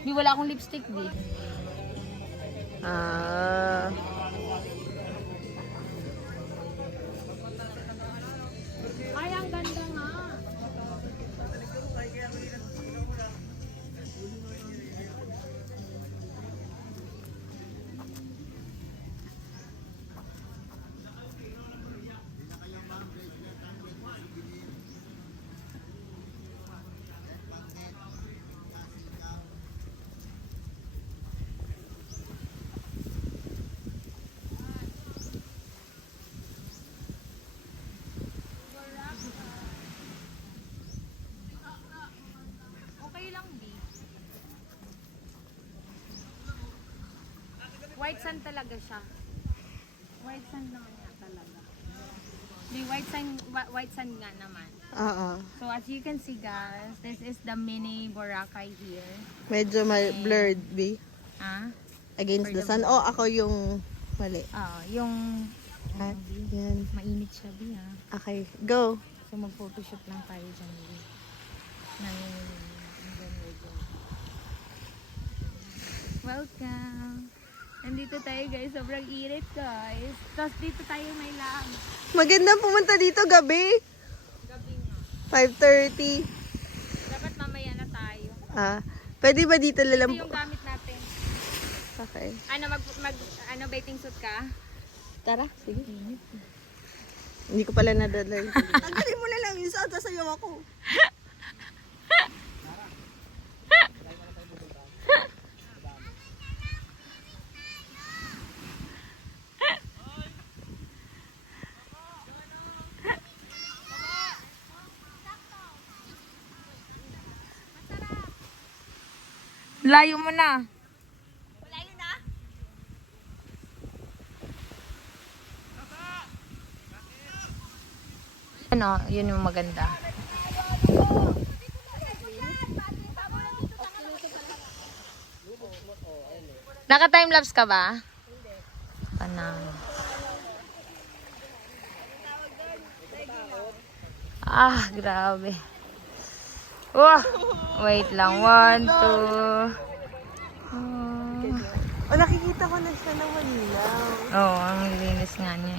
Di wala akong lipstick, di. Ah. Ay, ang ganda nga. Okay lang, di. White sand talaga siya. White sand naman nga talaga. Di, white sand nga naman. Oo. So as you can see guys, this is the mini Boracay here. Medyo blurred, B. Ah? Against the sun. Oh, ako yung mali. Yung At, yan. mainit siya, Bi, ha? Okay, go. So mag-photoshoot lang tayo dyan, Bi. Welcome! Nandito tayo guys, sobrang init guys. Tapos dito tayo may lang. Maganda pumunta dito gabi. Gabi nga. 5:30. Dapat mamaya na tayo. Pwede ba dito Ito lalang? yung gamit natin. Okay. Ano, bathing suit ka? Tara, sige. Hindi ko pala nadala yun. Tanggalin mo na lang yung sa sayo ako. Layo mo na. Malayo na? Ano, yun yung maganda. Naka-timelapse ka ba? Hindi. Panalo. Grabe. Wait lang. 1, 2. Oh, nakikita ko na siya ng Manila. Oo, ang linis nga niya.